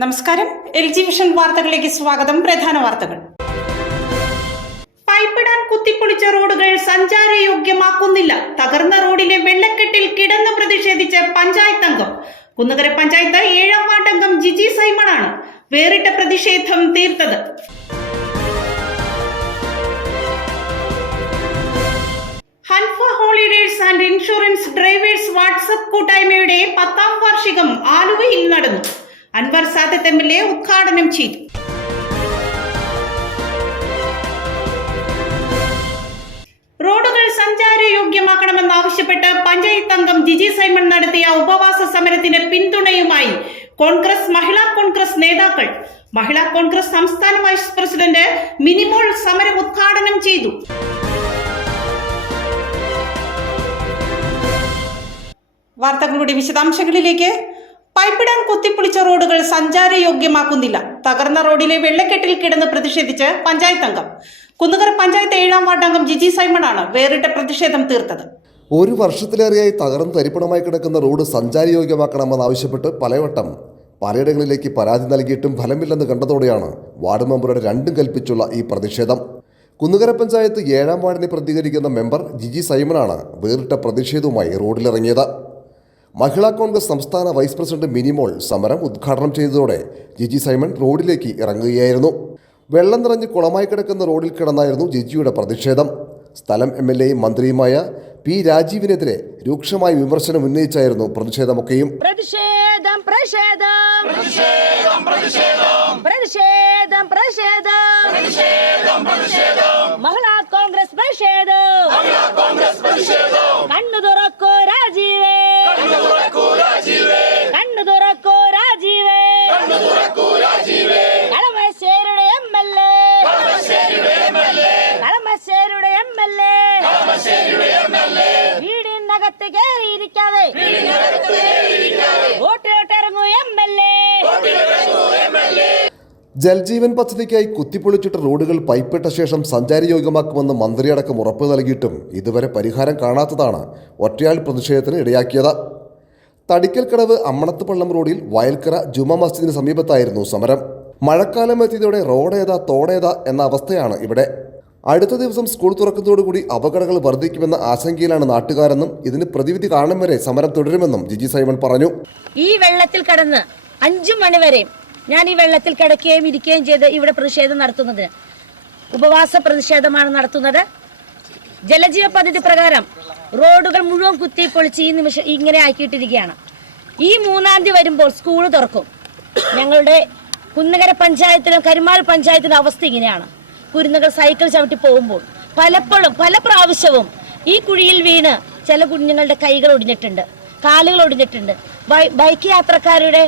നമസ്കാരം. LG vision വാർത്തകളിലേക്ക് സ്വാഗതം. പ്രധാന വാർത്തകൾ. പൈപ്പിടാൻ കുത്തിപ്പൊളിച്ച റോഡുകൾ സഞ്ചാരയോഗ്യമാക്കുന്നില്ല. തകർന്ന റോഡിലെ വെള്ളക്കെട്ടിൽ കിടന്ന് പ്രതിഷേധിച്ച് പഞ്ചായത്ത് അംഗം. കുന്നുകര പഞ്ചായത്ത് 7ാം വാർഡ് അംഗം ജിജി സൈമണാണ് വേറിട്ട പ്രതിഷേധം തീർത്തത്. Hanfa ഹോളിഡേഴ്സ് and insurance drivers WhatsApp കൂട്ടായ്മയുടെ 10ാം വാർഷികം ആലുവയിൽ നടന്നു. അൻവർ സാദത്ത് MLA ഉദ്ഘാടനം ചെയ്തു. റോഡുകൾ സഞ്ചാരയോഗ്യമാക്കണമെന്നാവശ്യപ്പെട്ട് പഞ്ചായത്ത് അംഗം ജിജി സൈമൺ നടത്തിയ ഉപവാസ സമരത്തിന് പിന്തുണയുമായി കോൺഗ്രസ്, മഹിളാ കോൺഗ്രസ് നേതാക്കൾ. മഹിളാ കോൺഗ്രസ് സംസ്ഥാന വൈസ് പ്രസിഡന്റ് മിനിമോൾ സമരം ഉദ്ഘാടനം ചെയ്തു. വാർത്തകളുടെ വിശദാംശങ്ങളിലേക്ക്. പൈപ്പിടാൻ കുത്തിപ്പൊളിച്ച റോഡുകൾ സഞ്ചാരയോഗ്യമാക്കുന്നില്ല. തകർന്ന റോഡിലെ വെള്ളക്കെട്ടിൽ കിടന്ന് പ്രതിഷേധിച്ച് പഞ്ചായത്ത് അംഗം. കുന്നുകര പഞ്ചായത്ത് 7ാം വാർഡ് അംഗം ജിജി സൈമണാണ് വേറിട്ട പ്രതിഷേധം തീർത്തത്. ഒരു വർഷത്തിലേറെയായി തകർന്ന് തരിപ്പണമായി കിടക്കുന്ന റോഡ് സഞ്ചാരയോഗ്യമാക്കണമെന്നാവശ്യപ്പെട്ട് പലവട്ടം പലയിടങ്ങളിലേക്ക് പരാതി നൽകിയിട്ടും ഫലമില്ലെന്ന് കണ്ടതോടെയാണ് വാർഡ് മെമ്പറുടെ രണ്ടും കൽപ്പിച്ചുള്ള ഈ പ്രതിഷേധം. കുന്നുകര പഞ്ചായത്ത് 7ാം വാർഡിനെ പ്രതികരിക്കുന്ന മെമ്പർ ജിജി സൈമണാണ് വേറിട്ട പ്രതിഷേധവുമായി റോഡിലിറങ്ങിയത്. മഹിളാ കോൺഗ്രസ് സംസ്ഥാന വൈസ് പ്രസിഡന്റ് മിനിമോൾ സമരം ഉദ്ഘാടനം ചെയ്തതോടെ ജിജി സൈമൺ റോഡിലേക്ക് ഇറങ്ങുകയായിരുന്നു. വെള്ളം നിറഞ്ഞ് കുളമായി കിടക്കുന്ന റോഡിൽ കിടന്നായിരുന്നു ജിജിയുടെ പ്രതിഷേധം. സ്ഥലം MLAയും മന്ത്രിയുമായ P. രാജീവിനെതിരെ രൂക്ഷമായ വിമർശനം ഉന്നയിച്ചായിരുന്നു പ്രതിഷേധമൊക്കെയും. മഹിളാ കോൺഗ്രസ് കണ്ണു തുറക്കൂ രാജീവേ, കണ്ണു തുറക്കൂ രാജീവേ, കളമശ്ശേരിയുടെ MLA, കളമശ്ശേരിയുടെ MLA വീടിനകത്ത് കയറിയിരിക്കാതെ വോട്ടിലോട്ടിറങ്ങൂ MLA. ജൽജീവൻ പദ്ധതിക്കായി കുത്തിപ്പൊളിച്ചിട്ട റോഡുകൾ പൈപ്പിട്ട ശേഷം സഞ്ചാരയോഗ്യമാക്കുമെന്ന് മന്ത്രിയടക്കം ഉറപ്പ് നൽകിയിട്ടും ഇതുവരെ പരിഹാരം കാണാത്തതാണ് ഒറ്റയാൾ പ്രതിഷേധത്തിന് ഇടയാക്കിയത്. തടിക്കൽക്കടവ് അമ്മണത്തുപള്ളം റോഡിൽ വയൽക്കര ജുമാ മസ്ജിദിന് സമീപത്തായിരുന്നു സമരം. മഴക്കാലം എത്തിയതോടെ റോഡേതാ തോടേതാ എന്ന അവസ്ഥയാണ് ഇവിടെ. അടുത്ത ദിവസം സ്കൂൾ തുറക്കുന്നതോടുകൂടി അപകടങ്ങൾ വർദ്ധിക്കുമെന്ന ആശങ്കയിലാണ് നാട്ടുകാരെന്നും ഇതിന് പ്രതിവിധി കാണും വരെ സമരം തുടരുമെന്നും ജിജി സൈമൺ പറഞ്ഞു. ഈ വെള്ളത്തിൽ കടന്ന് 5 മണി വരെ ഞാൻ ഈ വെള്ളത്തിൽ കിടക്കുകയും ഇരിക്കുകയും ചെയ്ത് ഇവിടെ പ്രതിഷേധം നടത്തുന്നത് ഉപവാസ പ്രതിഷേധമാണ് നടത്തുന്നത്. ജലജീവ പദ്ധതി പ്രകാരം റോഡുകൾ മുഴുവൻ കുത്തിപ്പൊളിച്ച് ഈ നിമിഷം ഇങ്ങനെ ആക്കിയിട്ടിരിക്കുകയാണ്. ഈ 3-ാം തീയതി വരുമ്പോൾ സ്കൂൾ തുറക്കും. ഞങ്ങളുടെ കുന്നുകര പഞ്ചായത്തിലും കരുമാൽ പഞ്ചായത്തിലും അവസ്ഥ ഇങ്ങനെയാണ്. കുരുന്നുകൾ സൈക്കിൾ ചവിട്ടി പോകുമ്പോൾ പല പ്രാവശ്യവും ഈ കുഴിയിൽ വീണ് ചില കുഞ്ഞുങ്ങളുടെ കൈകൾ ഒടിഞ്ഞിട്ടുണ്ട്, കാലുകൾ ഒടിഞ്ഞിട്ടുണ്ട്. ബൈക്ക് യാത്രക്കാരുടെ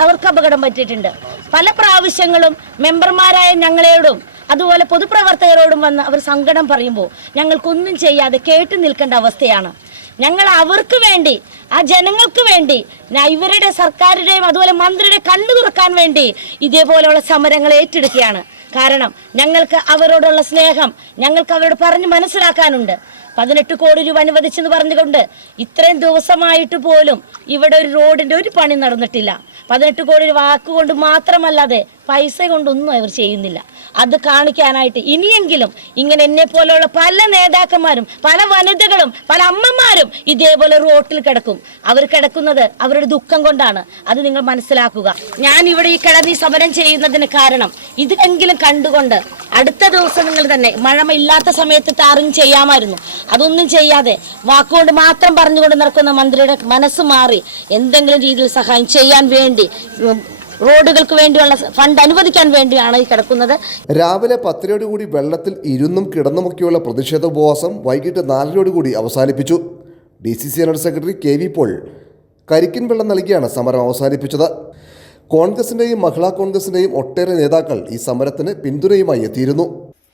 അവർക്ക് അപകടം പറ്റിയിട്ടുണ്ട്. പല പ്രാവശ്യങ്ങളും മെമ്പർമാരായ ഞങ്ങളോടും അതുപോലെ പൊതുപ്രവർത്തകരോടും വന്ന് അവർ സങ്കടം പറയുമ്പോൾ ഞങ്ങൾക്കൊന്നും ചെയ്യാതെ കേട്ടു നിൽക്കേണ്ട അവസ്ഥയാണ്. ഞങ്ങൾ അവർക്ക് വേണ്ടി, ആ ജനങ്ങൾക്ക് വേണ്ടി, ഇവരുടെ സർക്കാരുടെയും അതുപോലെ മന്ത്രിയുടെ കണ്ണു തുറക്കാൻ വേണ്ടി ഇതേപോലെയുള്ള സമരങ്ങൾ ഏറ്റെടുക്കുകയാണ്. കാരണം ഞങ്ങൾക്ക് അവരോടുള്ള സ്നേഹം ഞങ്ങൾക്ക് അവരോട് പറഞ്ഞ് മനസ്സിലാക്കാനുണ്ട്. 18 കോടി രൂപ അനുവദിച്ചെന്ന് പറഞ്ഞുകൊണ്ട് ഇത്രയും ദിവസമായിട്ട് പോലും ഇവിടെ ഒരു റോഡിന്റെ ഒരു പണി നടന്നിട്ടില്ല. 18 കോടി രൂപ വാക്കുകൊണ്ട് മാത്രമല്ലാതെ പൈസ കൊണ്ടൊന്നും അവർ ചെയ്യുന്നില്ല. അത് കാണിക്കാനായിട്ട് ഇനിയെങ്കിലും ഇങ്ങനെ എന്നെ പോലെയുള്ള പല നേതാക്കന്മാരും പല വനിതകളും പല അമ്മമാരും ഇതേപോലെ റോട്ടിൽ കിടക്കും. അവർ കിടക്കുന്നത് അവരുടെ ദുഃഖം കൊണ്ടാണ്. അത് നിങ്ങൾ മനസ്സിലാക്കുക. ഞാൻ ഇവിടെ ഈ കിടന്ന് സമരം ചെയ്യുന്നതിന് കാരണം ഇതെങ്കിലും കണ്ടുകൊണ്ട് അടുത്ത ദിവസങ്ങൾ തന്നെ മഴ ഇല്ലാത്ത സമയത്ത് ടാറിങ് ചെയ്യാമായിരുന്നു. അതൊന്നും ചെയ്യാതെ വാക്കുകൊണ്ട് മാത്രം പറഞ്ഞുകൊണ്ട് നടക്കുന്ന മന്ത്രിയുടെ മനസ്സ് മാറി എന്തെങ്കിലും രീതിയിൽ സഹായം ചെയ്യാൻ വേണ്ടി റോഡുകൾക്ക് വേണ്ടിയുള്ള ഫണ്ട് അനുവദിക്കാൻ വേണ്ടിയാണ് ഈ കിടക്കുന്നത്. രാവിലെ 10:00 വെള്ളത്തിൽ ഇരുന്നും കിടന്നുമൊക്കെയുള്ള പ്രതിഷേധ ഉപവാസം വൈകിട്ട് 4:00 അവസാനിപ്പിച്ചു. DCC general secretary KV Paul കരിക്കിൻ വെള്ളം നൽകിയാണ് സമരം അവസാനിപ്പിച്ചത്. കോൺഗ്രസിന്റെയും മഹിളാ കോൺഗ്രസിന്റെയും ഒട്ടേറെ നേതാക്കൾ ഈ സമരത്തിന് പിന്തുണയുമായി എത്തിയിരുന്നു.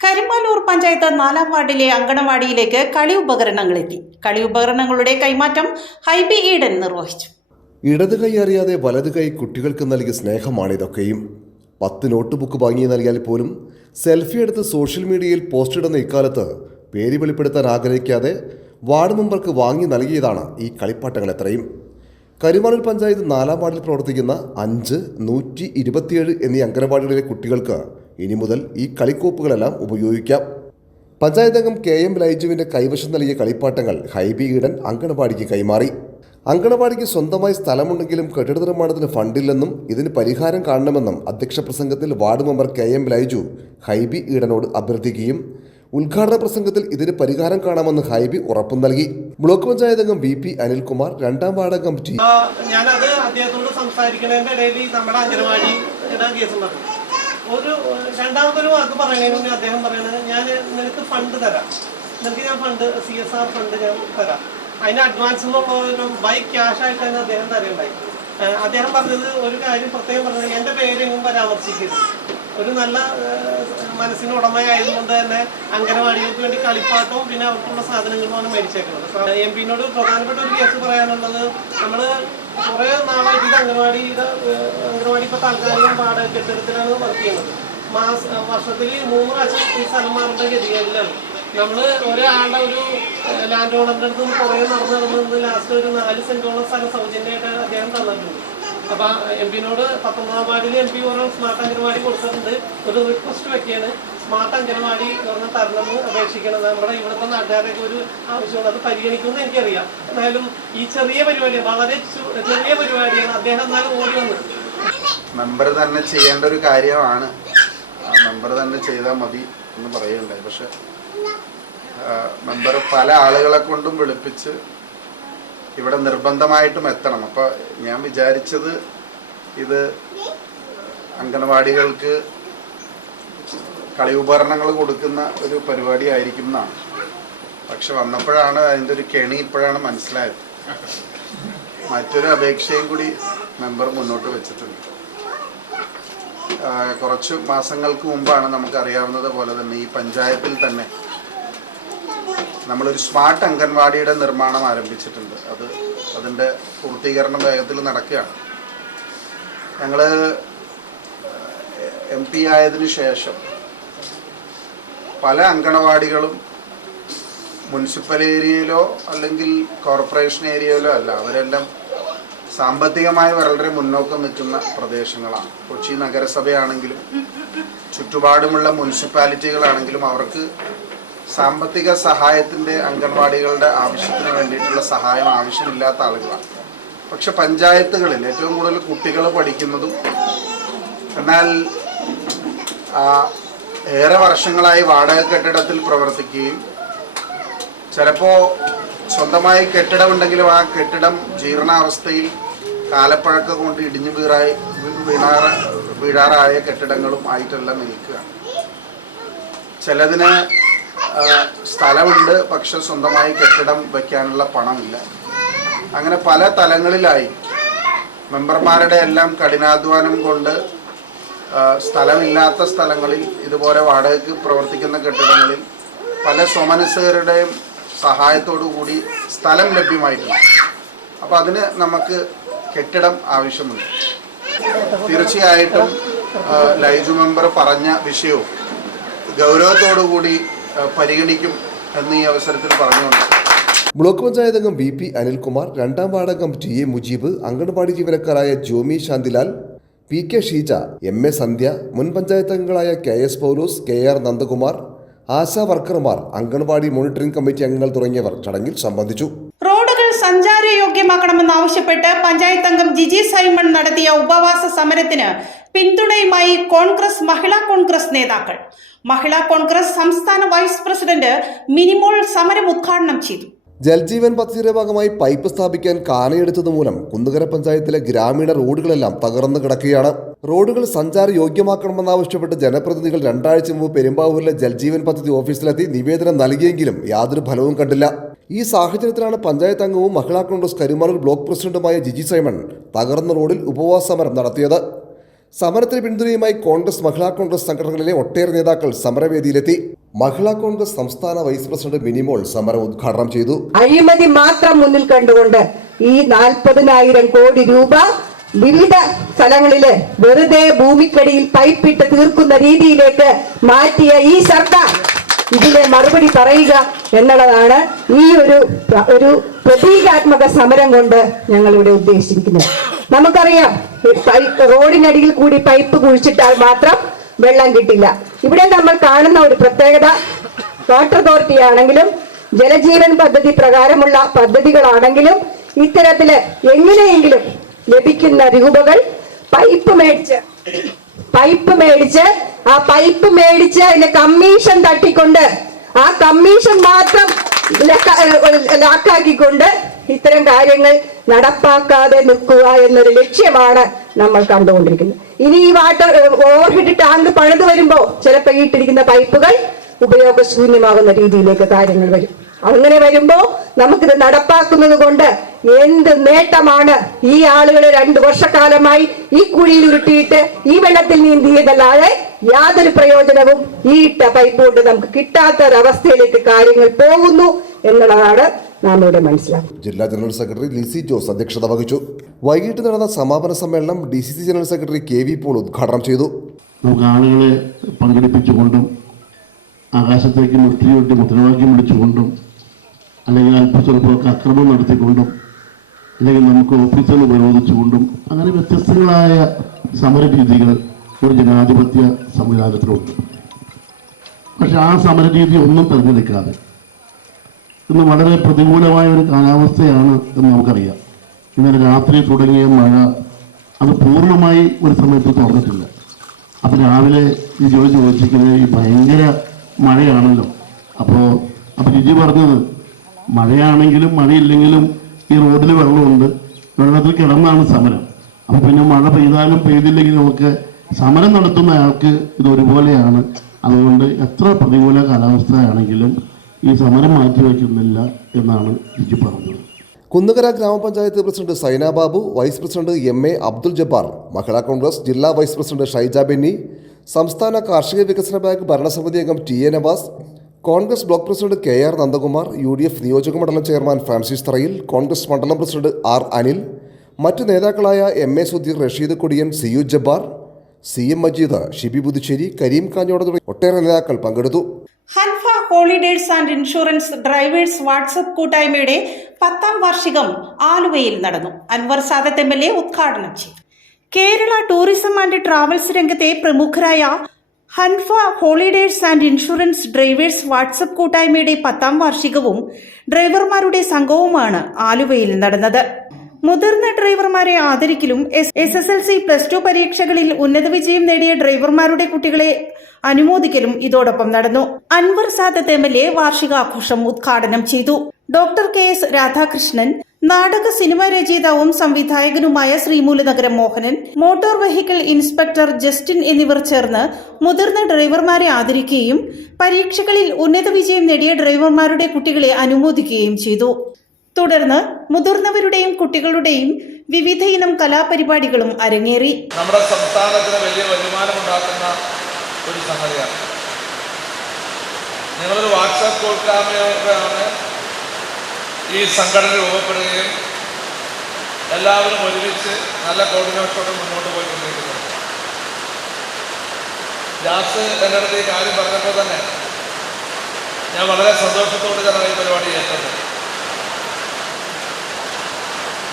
കരിമ്പാലൂർ പഞ്ചായത്ത് 4ാം വാർഡിലെ അങ്കണവാടിയിലേക്ക് കളി ഉപകരണങ്ങൾ എത്തി. കളി ഉപകരണങ്ങളുടെ കൈമാറ്റം ഹൈബി ഈഡൻ നിർവഹിച്ചു. ഇടത് കൈ അറിയാതെ വലത് കൈ കുട്ടികൾക്ക് നൽകിയ സ്നേഹമാണിതൊക്കെയും. 10 നോട്ട് ബുക്ക് വാങ്ങി നൽകിയാൽ പോലും സെൽഫി എടുത്ത് സോഷ്യൽ മീഡിയയിൽ പോസ്റ്റ് ഇടുന്ന ഇക്കാലത്ത് പേര് വെളിപ്പെടുത്താൻ ആഗ്രഹിക്കാതെ വാർഡ് മെമ്പർക്ക് വാങ്ങി നൽകിയതാണ് ഈ കളിപ്പാട്ടങ്ങൾ എത്രയും. കരിമാനൂർ പഞ്ചായത്ത് 4-ാം വാർഡിൽ പ്രവർത്തിക്കുന്ന 5, 127 എന്നീ അംഗനവാടികളിലെ കുട്ടികൾക്ക് ഇനി മുതൽ ഈ കളിക്കോപ്പുകളെല്ലാം ഉപയോഗിക്കാം. പഞ്ചായത്ത് അംഗം KM ലൈജുവിന്റെ കൈവശം നൽകിയ കളിപ്പാട്ടങ്ങൾ ഹൈബി ഈഡൻ അങ്കണവാടിക്ക് കൈമാറി. അങ്കണവാടിക്ക് സ്വന്തമായി സ്ഥലമുണ്ടെങ്കിലും കെട്ടിട നിർമ്മാണത്തിന് ഫണ്ടില്ലെന്നും ഇതിന് പരിഹാരം കാണണമെന്നും അധ്യക്ഷ പ്രസംഗത്തിൽ ward member KM Laiju Hibi ഈഡനോട് അഭ്യർത്ഥിക്കുകയും ഉദ്ഘാടന പ്രസംഗത്തിൽ ഇതിന് പരിഹാരം കാണാമെന്ന് ഹൈബി ഉറപ്പും നൽകി. ബ്ലോക്ക് പഞ്ചായത്ത് അംഗം VP അനിൽകുമാർ, 2-ാം വാർഡ് അംഗം T. ഞാനത് അദ്ദേഹത്തോട് സംസാരിക്കുന്നതിന്റെ ഇടയിൽ നമ്മുടെ അംഗനവാടി കേസ് പറഞ്ഞു. രണ്ടാമതൊരു വാക്ക് പറയുന്നതിന് മുന്നേ അദ്ദേഹം പറയുന്നത്, ഞാൻ നിനക്ക് ഫണ്ട് തരാം, നിനക്ക് ഞാൻ ഫണ്ട് CSR ഫണ്ട് ഞാൻ തരാം, അതിന് അഡ്വാൻസ് എന്നുള്ള ബൈ ക്യാഷ് ആയിട്ട് തന്നെ അദ്ദേഹം തരണ്ടായി. അദ്ദേഹം പറഞ്ഞത് ഒരു കാര്യം പ്രത്യേകം പറഞ്ഞത്, എൻ്റെ പേരെങ്ങും പരാമർശിക്കരുത്. ഒരു നല്ല മനസ്സിന് ഉടമയായതുകൊണ്ട് തന്നെ അംഗനവാടികൾക്ക് വേണ്ടി കളിപ്പാട്ടവും പിന്നെ അവർക്കുള്ള സാധനങ്ങളുമാണ് മേടിച്ചേക്കുന്നത്. MP-നോട് പ്രധാനപ്പെട്ട ഒരു കേസ് പറയാനുള്ളത്, നമ്മൾ കുറേ നാളായിട്ട് ഇത് അംഗനവാടി ഇപ്പോൾ താൽക്കാലികം വാടക കെട്ടിടത്തിലാണ് വർക്ക് ചെയ്യുന്നത്. വർഷത്തിൽ 3 പ്രാവശ്യം ഈ സ്ഥലം മാറേണ്ട ഗതികളിലാണ്. നമ്മൾ ഒരാളുടെ ഒരു ലാൻഡ് ഓണറിൻ്റെ അടുത്ത് നിന്ന് കുറേ നടന്ന് ലാസ്റ്റ് ഒരു 4 സെൻറ്റോളം സ്ഥലം സൗജന്യമായിട്ട് അദ്ദേഹം തന്നിട്ടുണ്ട്. അപ്പോൾ MP-നോട് 19-ാം വാർഡിൽ MP ഓരോ സ്മാർട്ട് അംഗനവാടി കൊടുത്തിട്ടുണ്ട്. ഒരു റിക്വസ്റ്റ് വെക്കുകയാണ്, സ്മാർട്ട് അംഗനവാടി പറഞ്ഞാൽ തരണമെന്ന് അപേക്ഷിക്കണത്. നമ്മുടെ ഇവിടുത്തെ നാട്ടുകാരൊക്കെ ഒരു ആവശ്യമാണ്, അത് പരിഗണിക്കുമെന്ന് എനിക്കറിയാം. എന്നാലും ഈ ചെറിയ പരിപാടി, വളരെ ചെറിയ പരിപാടിയാണ്. അദ്ദേഹം എന്നാലും ഓടി വന്നത് മെമ്പർ തന്നെ ചെയ്യേണ്ട ഒരു കാര്യമാണ്. മെമ്പർ തന്നെ ചെയ്താൽ മതി എന്ന് പറയുകയുണ്ടായി. പക്ഷെ മെമ്പർ പല ആളുകളെ കൊണ്ടും വിളിപ്പിച്ച് ഇവിടെ നിർബന്ധമായിട്ടും എത്തണം. അപ്പോൾ ഞാൻ വിചാരിച്ചത് ഇത് അംഗനവാടികൾക്ക് കളി ഉപകരണങ്ങൾ കൊടുക്കുന്ന ഒരു പരിപാടി ആയിരിക്കും എന്നാണ്. പക്ഷെ വന്നപ്പോഴാണ് അതിൻ്റെ ഒരു കെണി ഇപ്പോഴാണ് മനസ്സിലായത്. മറ്റൊരു അപേക്ഷയും കൂടി മെമ്പർ മുന്നോട്ട് വെച്ചിട്ടുണ്ട്. കുറച്ച് മാസങ്ങൾക്ക് മുമ്പാണ് നമുക്കറിയാവുന്നത് പോലെ തന്നെ ഈ പഞ്ചായത്തിൽ തന്നെ നമ്മളൊരു സ്മാർട്ട് അംഗൻവാടിയുടെ നിർമ്മാണം ആരംഭിച്ചിട്ടുണ്ട്. അതിൻ്റെ പൂർത്തീകരണം വേഗത്തിൽ നടക്കുകയാണ്. ഞങ്ങൾ MP ആയതിനു ശേഷം പല അംഗനവാടികളും മുനിസിപ്പൽ ഏരിയയിലോ അല്ലെങ്കിൽ കോർപ്പറേഷൻ ഏരിയയിലോ അല്ല, അവരെല്ലാം സാമ്പത്തികമായി വളരെ മുന്നോക്കം നിൽക്കുന്ന പ്രദേശങ്ങളാണ്. കൊച്ചി നഗരസഭയാണെങ്കിലും ചുറ്റുപാടുമുള്ള മുനിസിപ്പാലിറ്റികളാണെങ്കിലും അവർക്ക് സാമ്പത്തിക സഹായത്തിൻ്റെ അംഗൻവാടികളുടെ ആവശ്യത്തിന് വേണ്ടിയിട്ടുള്ള സഹായം ആവശ്യമില്ലാത്ത ആളുകളാണ്. പക്ഷെ പഞ്ചായത്തുകളിൽ ഏറ്റവും കൂടുതൽ കുട്ടികൾ പഠിക്കുന്നതും എന്നാൽ ഏറെ വർഷങ്ങളായി വാടക കെട്ടിടത്തിൽ പ്രവർത്തിക്കുകയും ചിലപ്പോൾ സ്വന്തമായി കെട്ടിടമുണ്ടെങ്കിലും ആ കെട്ടിടം ജീർണാവസ്ഥയിൽ കാലപ്പഴക്കം കൊണ്ട് ഇടിഞ്ഞു വീഴാറായ കെട്ടിടങ്ങളും ആയിട്ടെല്ലാം നിൽക്കുകയാണ്. ചിലതിന് സ്ഥലമുണ്ട്, പക്ഷെ സ്വന്തമായി കെട്ടിടം വയ്ക്കാനുള്ള പണമില്ല. അങ്ങനെ പല തലങ്ങളിലായി മെമ്പർമാരുടെ എല്ലാം കഠിനാധ്വാനം കൊണ്ട് സ്ഥലമില്ലാത്ത സ്ഥലങ്ങളിൽ, ഇതുപോലെ വാടകയ്ക്ക് പ്രവർത്തിക്കുന്ന കെട്ടിടങ്ങളിൽ പല സ്വമനസ്സുകാരുടെയും സഹായത്തോടു കൂടി സ്ഥലം ലഭ്യമായിട്ടുണ്ട്. അപ്പോൾ അതിന് നമുക്ക് കെട്ടിടം ആവശ്യമുണ്ട്. തീർച്ചയായിട്ടും ലൈജു മെമ്പർ പറഞ്ഞ വിഷയവും ഗൗരവത്തോടു കൂടി പരിഗണിക്കും എന്ന് ഈ അവസരത്തിൽ പറഞ്ഞുകൊണ്ട് ബ്ലോക്ക് പഞ്ചായത്ത് അംഗം VP അനിൽകുമാർ, 2-ാം വാർഡ് അംഗം TA മുജീബ്, അംഗൻവാടി ജീവനക്കാരായ ജോമി ശാന്തിലാൽ, PK ഷീജ, MA സന്ധ്യ, മുൻ പഞ്ചായത്ത് അംഗങ്ങളായ KS പൗലോസ്, KR നന്ദകുമാർ, ആശാ വർക്കർമാർ, അംഗൻവാടി മോണിറ്ററിംഗ് കമ്മിറ്റി അംഗങ്ങൾ തുടങ്ങിയവർ ചടങ്ങിൽ സംബന്ധിച്ചു. റോഡുകൾ സഞ്ചാരയോഗ്യമാക്കണമെന്നാവശ്യപ്പെട്ട് പഞ്ചായത്ത് അംഗം ജിജി സൈമൺ നടത്തിയ ഉപവാസ സമരത്തിന് പിന്തുണയുമായി കോൺഗ്രസ് മഹിളാ കോൺഗ്രസ് നേതാക്കൾ. മഹിളാ കോൺഗ്രസ് സംസ്ഥാന വൈസ് പ്രസിഡന്റ് മിനിമോൾ സമരം ഉദ്ഘാടനം ചെയ്തു. ജൽജീവൻ പദ്ധതിയുടെ ഭാഗമായി പൈപ്പ് സ്ഥാപിക്കാൻ കാനയെടുത്തത് മൂലം കുന്നുകര പഞ്ചായത്തിലെ ഗ്രാമീണ റോഡുകളെല്ലാം തകർന്നു കിടക്കുകയാണ്. റോഡുകൾ സഞ്ചാര യോഗ്യമാക്കണമെന്നാവശ്യപ്പെട്ട് ജനപ്രതിനിധികൾ 2 ആഴ്ച മുമ്പ് പെരുമ്പാവൂരിലെ ജൽജീവൻ പദ്ധതി ഓഫീസിലെത്തി നിവേദനം നൽകിയെങ്കിലും യാതൊരു ഫലവും കണ്ടില്ല. ഈ സാഹചര്യത്തിലാണ് പഞ്ചായത്ത് അംഗവും മഹിളാ കോൺഗ്രസ് കരിമാനൂർ ബ്ലോക്ക് പ്രസിഡന്റുമായ ജിജി സൈമൺ തകർന്ന റോഡിൽ ഉപവാസ സമരം നടത്തിയത്. സമരത്തിന് പിന്തുണയുമായി കോൺഗ്രസ് മഹിളാ കോൺഗ്രസ് സംഘടനകളിലെ ഒട്ടേറെ നേതാക്കൾ സമരവേദിയിലെത്തി. മഹിളാ കോൺഗ്രസ് സംസ്ഥാന വൈസ് പ്രസിഡന്റ് മിനിമോൾ സമരം ഉദ്ഘാടനം ചെയ്തു. അഴിമതി മാത്രം മുന്നിൽ കണ്ടുകൊണ്ട് ഈ 40,000 കോടി രൂപ വിവിധ സ്ഥലങ്ങളില് വെറുതെ ഭൂമിക്കടിയിൽ പൈപ്പിട്ട് തീർക്കുന്ന രീതിയിലേക്ക് മാറ്റിയ ഈ സർക്കാർ ഇതിനെ മറുപടി പറയുക എന്നുള്ളതാണ് ഈ ഒരു പ്രതീകാത്മക സമരം കൊണ്ട് ഞങ്ങൾ ഇവിടെ ഉദ്ദേശിച്ചിരിക്കുന്നത്. നമുക്കറിയാം, റോഡിനടിയിൽ കൂടി പൈപ്പ് കുഴിച്ചിട്ടാൽ മാത്രം വെള്ളം കിട്ടില്ല. ഇവിടെ നമ്മൾ കാണുന്ന ഒരു പ്രത്യേകത, വാട്ടർ അതോറിറ്റി ആണെങ്കിലും ജലജീവൻ പദ്ധതി പ്രകാരമുള്ള പദ്ധതികളാണെങ്കിലും ഇത്തരത്തില് എങ്ങനെയെങ്കിലും ലഭിക്കുന്ന രൂപകൾ പൈപ്പ് മേടിച്ച് അതിന്റെ കമ്മീഷൻ തട്ടിക്കൊണ്ട് ആ കമ്മീഷൻ മാത്രം ലാക്കാക്കിക്കൊണ്ട് ഇത്തരം കാര്യങ്ങൾ നടപ്പാക്കാതെ നിൽക്കുക എന്നൊരു ലക്ഷ്യമാണ് നമ്മൾ കണ്ടുകൊണ്ടിരിക്കുന്നത്. ഇനി ഈ ഓവർഹെഡ് ടാങ്ക് പണിത് വരുമ്പോ ചിലപ്പോൾ ഇട്ടിരിക്കുന്ന പൈപ്പുകൾ ഉപയോഗശൂന്യമാകുന്ന രീതിയിലേക്ക് കാര്യങ്ങൾ വരും. അങ്ങനെ വരുമ്പോ നമുക്കിത് നടപ്പാക്കുന്നത് കൊണ്ട് എന്ത് നേട്ടമാണ്? ഈ ആളുകളെ 2 വർഷക്കാലമായി ഈ കുഴിയിൽ ഉരുട്ടിയിട്ട് ഈ വെള്ളത്തിൽ നീന്തിയതല്ലാതെ യാതൊരു പ്രയോജനവും ഈ ഇട്ട പൈപ്പ് കൊണ്ട് നമുക്ക് കിട്ടാത്ത ഒരവസ്ഥയിലേക്ക് കാര്യങ്ങൾ പോകുന്നു എന്നുള്ളതാണ് നാം ഇവിടെ മനസ്സിലാക്കുന്നത്. ജില്ലാ ജനറൽ സെക്രട്ടറി ലിസി ജോസ് അധ്യക്ഷത വഹിച്ചു. വൈകിട്ട് നടന്ന സമാപന സമ്മേളനം DCC ജനറൽ സെക്രട്ടറി KV പോൾ ഉദ്ഘാടനം ചെയ്തു. നമുക്ക് ആളുകളെ പങ്കെടുപ്പിച്ചുകൊണ്ടും ആകാശത്തേക്ക് മുഷ്ടിയൊട്ടി മുദ്രാവാക്യം വിളിച്ചുകൊണ്ടും അല്ലെങ്കിൽ അല്പസ്വല്പമൊക്കെ അക്രമം നടത്തിക്കൊണ്ടും അല്ലെങ്കിൽ നമുക്ക് ഓഫീസുകൾ ഉപരോധിച്ചുകൊണ്ടും അങ്ങനെ വ്യത്യസ്തങ്ങളായ സമരരീതികൾ ഒരു ജനാധിപത്യ സംവിധാനത്തിലുണ്ട്. പക്ഷെ ആ സമരരീതി ഒന്നും തിരഞ്ഞെടുക്കാതെ ഇന്ന് വളരെ പ്രതികൂലമായ ഒരു കാലാവസ്ഥയാണ് എന്ന് നമുക്കറിയാം. ഇന്നലെ രാത്രി തുടങ്ങിയ മഴ അത് പൂർണ്ണമായി ഒരു സമയത്ത് തുറന്നിട്ടില്ല. അപ്പം രാവിലെ ഈ ചോദിച്ചിരിക്കുന്നത് ഈ ഭയങ്കര മഴയാണല്ലോ. അപ്പോൾ ജിജി പറഞ്ഞത് മഴയാണെങ്കിലും മഴയില്ലെങ്കിലും ഈ റോഡിൽ വെള്ളമുണ്ട്, വെള്ളത്തിൽ കിടന്നാണ് സമരം. അപ്പം പിന്നെ മഴ പെയ്താലും പെയ്തില്ലെങ്കിലും ഒക്കെ സമരം നടത്തുന്ന ആൾക്ക് ഇത് ഒരുപോലെയാണ്. അതുകൊണ്ട് എത്ര പ്രതികൂല കാലാവസ്ഥയാണെങ്കിലും ഈ സമരം മാറ്റിവെക്കുന്നില്ല എന്നാണ് ജിജി പറഞ്ഞത്. കുന്നുകര ഗ്രാമപഞ്ചായത്ത് president Saina Babu, vice president MA Abdul Jabbar, Mahila Congress ജില്ലാ വൈസ് പ്രസിഡന്റ് ഷൈജ ബെന്നി, സംസ്ഥാന കാർഷിക വികസന ബാങ്ക് ഭരണസമിതി അംഗം TA Navas, Congress block president KR Nandakumar, UDF നിയോജക മണ്ഡലം ചെയർമാൻ ഫ്രാൻസിസ് തറയിൽ, കോൺഗ്രസ് മണ്ഡലം പ്രസിഡന്റ് R അനിൽ, മറ്റു നേതാക്കളായ MA Sudheer, Rasheed Kodiyan, CU Jabbar, CM Majeed, Shibi Puthussery, Kareem കാഞ്ഞോട് തുടങ്ങി ഒട്ടേറെ നേതാക്കൾ പങ്കെടുത്തു. Hanfa holidays and insurance drivers WhatsApp കൂട്ടായ്മയുടെ 10ാം വാർഷികം ആലുവയിൽ നടന്നു. അൻവർ സാദത്ത് MLA ഉദ്ഘാടനം ചെയ്തു. കേരള ടൂറിസം ആൻഡ് ട്രാവൽസ് രംഗത്തെ പ്രമുഖരായ Hanfa holidays and insurance drivers WhatsApp കൂട്ടായ്മയുടെ 10ാം വാർഷികവും ഡ്രൈവർമാരുടെ സംഘവുമാണ് ആലുവയിൽ നടന്നത്. മുതിർന്ന ഡ്രൈവർമാരെ ആദരിക്കലും SSLC +2 പരീക്ഷകളിൽ ഉന്നത വിജയം നേടിയ ഡ്രൈവർമാരുടെ കുട്ടികളെ അനുമോദിക്കലും ഇതോടൊപ്പം നടന്നു. അൻവർ സാദത്ത് MLA വാർഷികാഘോഷം ഉദ്ഘാടനം ചെയ്തു. ഡോക്ടർ KS രാധാകൃഷ്ണൻ, നാടക സിനിമ രചയിതാവും സംവിധായകനുമായ Sreemoolanagaram Mohanan, motor vehicle inspector Justin എന്നിവർ ചേർന്ന് മുതിർന്ന ഡ്രൈവർമാരെ ആദരിക്കുകയും പരീക്ഷകളിൽ ഉന്നത വിജയം നേടിയ ഡ്രൈവർമാരുടെ കുട്ടികളെ അനുമോദിക്കുകയും ചെയ്തു. തുടർന്ന് മുതിർന്നവരുടെയും കുട്ടികളുടെയും വിവിധ ഇനം കലാപരിപാടികളും അരങ്ങേറി. നമ്മുടെ സംസ്ഥാനത്തിന് വലിയ വരുമാനമുണ്ടാക്കുന്ന ഒരു സംഗതിയാണ്. ഞങ്ങളൊരു വാട്സാപ്പ് കൂട്ടായ്മയോടെയാണ് ഈ സംഘടന രൂപപ്പെടുകയും എല്ലാവരും ഒരുമിച്ച് നല്ല കോർഡിനേഷനോടെ മുന്നോട്ട് പോയിക്കൊണ്ടിരിക്കുന്നത്. ജാസ് എൻ്റെ അടുത്ത് ഈ കാര്യം പറഞ്ഞപ്പോൾ തന്നെ ഞാൻ വളരെ സന്തോഷത്തോടെ തന്നെ ഈ പരിപാടി ഏറ്റത്.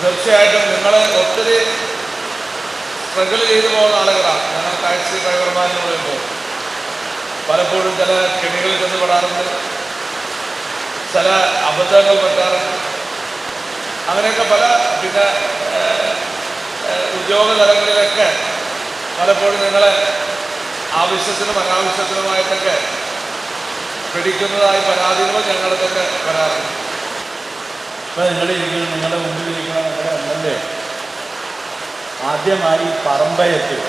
തീർച്ചയായിട്ടും നിങ്ങൾ ഒത്തിരി സ്ട്രഗിൾ ചെയ്തു പോകുന്ന ആളുകളാണ്. ഞങ്ങൾ ടാക്സി ഡ്രൈവർമാരെന്ന് പറയുമ്പോൾ പലപ്പോഴും ചില കെണികളിൽ ചെന്നുപെടാറുണ്ട്, ചില അബദ്ധങ്ങൾ പറ്റാറുണ്ട്. അങ്ങനെയൊക്കെ പല പിന്നെ ഉദ്യോഗ തലങ്ങളിലൊക്കെ പലപ്പോഴും നിങ്ങളെ ആവശ്യത്തിനും അനാവശ്യത്തിനുമായിട്ടൊക്കെ പിടിക്കുന്നതായി പരാതികൾ ഞങ്ങൾക്കൊക്കെ വരാറുണ്ട്. ഇപ്പോൾ നിങ്ങളുടെ മുമ്പിലിരിക്കുന്ന നിങ്ങളുടെ MLA ആദ്യമായി പറമ്പയത്തിൽ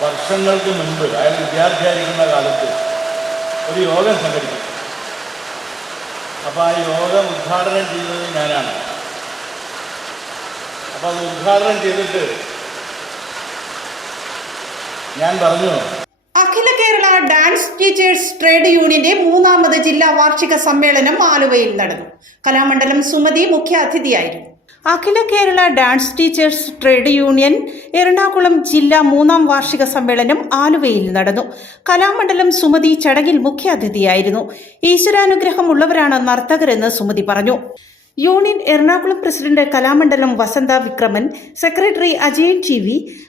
വർഷങ്ങൾക്ക് മുൻപ് അയാൾ വിദ്യാർത്ഥിയായിരിക്കുന്ന കാലത്ത് ഒരു യോഗം സംഘടിപ്പിച്ചു. അപ്പോൾ ആ യോഗം ഉദ്ഘാടനം ചെയ്തത് ഞാനാണ്. അപ്പോൾ അത് ഉദ്ഘാടനം ചെയ്തിട്ട് ഞാൻ പറഞ്ഞു, Akhila Kerala dance teachers trade യൂണിയന്റെ 3ാമത് ജില്ലാ വാർഷിക സമ്മേളനം ആലുവയിൽ നടന്നു. കലാമണ്ഡലം സുമതി മുഖ്യാതിഥിയായിരുന്നു. Akhila Kerala dance teachers trade union Ernakulam ജില്ലാ 3ാം വാർഷിക സമ്മേളനം ആലുവയിൽ നടന്നു. കലാമണ്ഡലം സുമതി ചടങ്ങിൽ മുഖ്യാതിഥിയായിരുന്നു. ഈശ്വരാനുഗ്രഹമുള്ളവരാണ് നർത്തകരെന്ന് സുമതി പറഞ്ഞു. Union Ernakulam president Kalamandalam Vasantha Vikraman, secretary Ajayan TV,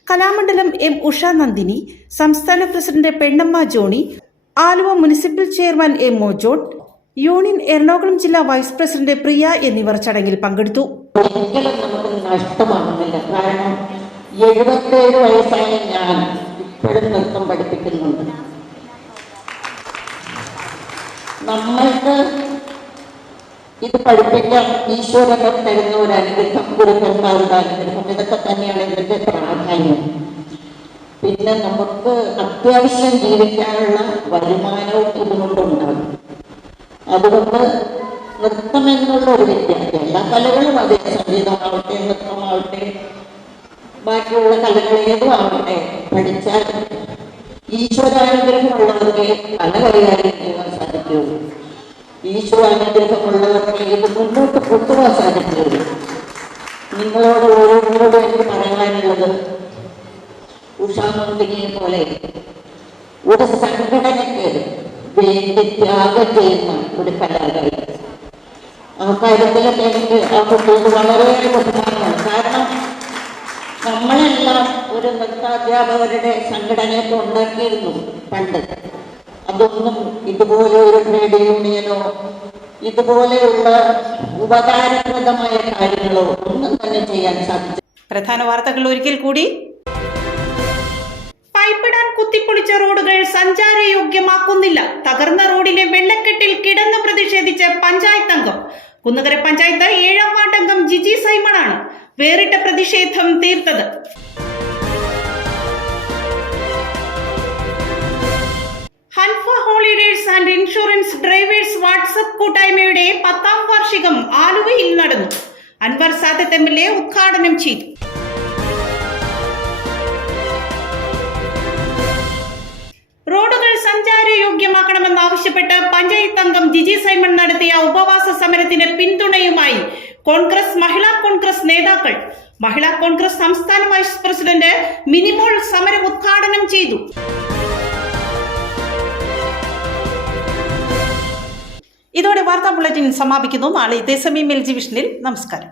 Kalamandalam M Usha Nandini, സംസ്ഥാന president Pennamma Johny, Aluva municipal chairman M മോജോൺ, യൂണിയൻ എറണാകുളം ജില്ലാ വൈസ് പ്രസിഡന്റ് പ്രിയ എന്നിവർ ചടങ്ങിൽ പങ്കെടുത്തു. ഒരിക്കലും നമുക്ക് നഷ്ടമാകുന്നില്ല. കാരണം 77 വയസ്സായ ഞാൻ ഇപ്പോഴും നൃത്തം പഠിപ്പിക്കുന്നുണ്ട്. നമ്മൾക്ക് ഇത് പഠിപ്പിക്കാൻ ഈശ്വരനെ തരുന്ന ഒരു അനുഗ്രഹം, ഗുരുക്കന്മാരുടെ അനുഗ്രഹം, ഇതൊക്കെ തന്നെയാണ് ഇതിന്റെ പ്രാധാന്യം. പിന്നെ നമുക്ക് അത്യാവശ്യം ജീവിക്കാനുള്ള വരുമാനവും ഇതുകൊണ്ടുണ്ടാകും. അതുകൊണ്ട് നൃത്തം എന്നുള്ള ഒരു വിദ്യാർത്ഥി, എല്ലാ കലകളും അതെ, സംഗീതമാവട്ടെ, നൃത്തമാവട്ടെ, ബാക്കിയുള്ള കലകൾ ഏതും ആവട്ടെ, പഠിച്ചാൽ ഈശ്വരാനുഗ്രഹമുള്ളവർക്ക് പല കൈകാര്യം ചെയ്യാൻ സാധിക്കുകയുള്ളൂ. ഈശ്വരാനുഗ്രഹമുള്ളവർക്ക് ഇത് മുന്നോട്ട് കൊണ്ടുപോകാൻ സാധിക്കുകയുള്ളൂ. നിങ്ങളോട് ഓരോരോടും എനിക്ക് പറയാനുള്ളത്, ഉഷാ നന്ദിനിയെ പോലെ ഒരു സംഘടനയ്ക്ക് വേണ്ടി ത്യാഗം ചെയ്യുന്ന ഒരു കലാകാരി. ആ കാര്യത്തിലൊക്കെ എനിക്ക് ആ കുട്ടിയോട് വളരെ ബഹുമാനമാണ്. കാരണം നമ്മളെല്ലാം ഒരു നൃത്താധ്യാപകരുടെ സംഘടനയൊക്കെ ഉണ്ടാക്കിയിരുന്നു പണ്ട്. അതൊന്നും ഇതുപോലെ ഒരു ട്രേഡ് യൂണിയനോ ഇതുപോലെയുള്ള ഉപകാരപ്രദമായ കാര്യങ്ങളോ ഒന്നും തന്നെ ചെയ്യാൻ സാധിച്ചു. പ്രധാന വാർത്തകൾ ഒരിക്കൽ കൂടി. പൈപ്പിടാൻ കുത്തിപ്പൊളിച്ച റോഡുകൾ സഞ്ചാരയോഗ്യമാക്കുന്നില്ല. തകർന്ന റോഡിലെ വെള്ളക്കെട്ടിൽ കിടന്ന് പ്രതിഷേധിച്ച് പഞ്ചായത്ത് അംഗം. കുന്നുകര പഞ്ചായത്ത് 7ാം വാർഡ് അംഗം ജിജി സൈമണാണ് വേറിട്ട പ്രതിഷേധം തീർത്തത്. Hanfa ഹോളിഡേഴ്സ് and insurance drivers WhatsApp കൂട്ടായ്മയുടെ 10ാം വാർഷികം ആലുവയിൽ നടന്നു. അൻവർ സാദത്ത് MLA ഉദ്ഘാടനം ചെയ്തു. റോഡുകൾ സഞ്ചാരയോഗ്യമാക്കണമെന്നാവശ്യപ്പെട്ട് പഞ്ചായത്ത് അംഗം ജിജി സൈമൺ നടത്തിയ ഉപവാസ സമരത്തിന് പിന്തുണയുമായി കോൺഗ്രസ്, മഹിളാ കോൺഗ്രസ് നേതാക്കൾ. മഹിളാ കോൺഗ്രസ് സംസ്ഥാന വൈസ് പ്രസിഡന്റ് മിനിമോൾ സമരം ഉദ്ഘാടനം ചെയ്തു. ഇതോടെ വാർത്താ ബുള്ളറ്റിൻ സമാപിക്കുന്നു. നാളെ ഇതേ സമയം LG വിഷനിൽ. നമസ്കാരം.